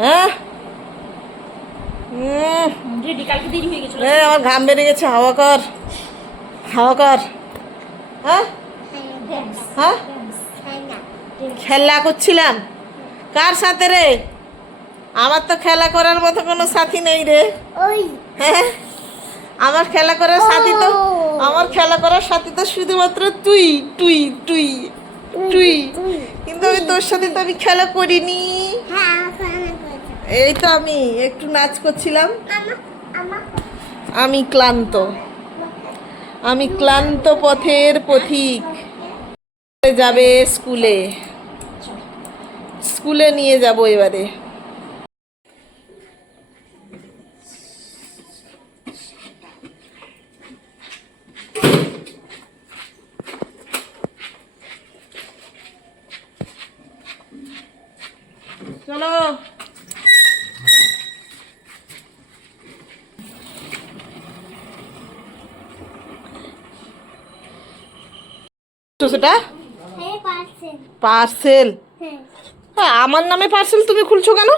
হ্যাঁ? হয়ে এই আমার ঘাম বেরিয়ে গেছে হাওয়া কর হাওয়া কর। হ্যাঁ? হ্যাঁ? খেলা করছিলাম। কার সাথে রে? আমার তো খেলা করার মতো কোনো সাথী নেই রে। হ্যাঁ? আমার খেলা করার সাথী তো আমার খেলা করার সাথী তো শুধুমাত্র তুই তুই তুই তুই কিন্তু আমি তোর সাথে তো আমি খেলা করিনি। হ্যাঁ এই তো আমি, একটু নাচ করছিলাম। আমা ক্লান্ত। আমি ক্লান্ত পথের পথিক। যাবে স্কুলে। স্কুলে নিয়ে যাব এবারে। চলো। তো সেটা? হ্যাঁ পার্সেল। হ্যাঁ। আমার নামে পার্সেল তুমি খুলছো কেন?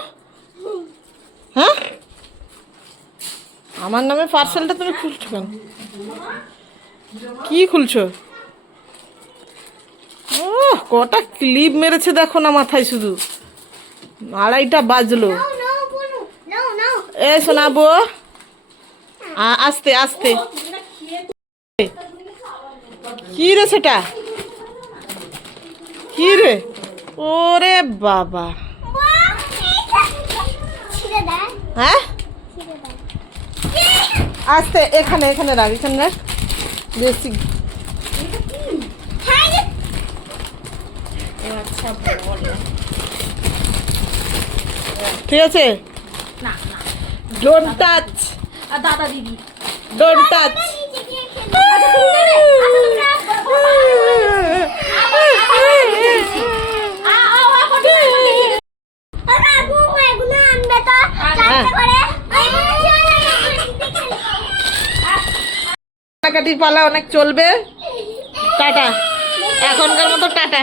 হ্যাঁ? আমার নামে পার্সেলটা তুমি খুলছো কেন? কি খুলছো? ওহ, কটা ক্লিপ মেরেছে দেখো না মাথায় শুধু। আড়াইটা বাজলো। এ শোনাবো আস্তে আস্তে। কি রে সেটা? কি রে? ওরে বাবা। হ্যাঁ? আস্তে এখানে এখানে রাখ এখানে বেশি। হ্যাঁ আচ্ছা ঠিক আছে? ডোন্ট টাচ দাদা দিদি। ডোন্ট টাচ করে। এই কাটাকাটির পালা অনেক চলবে। টাটা। এখনকার মতো টাটা।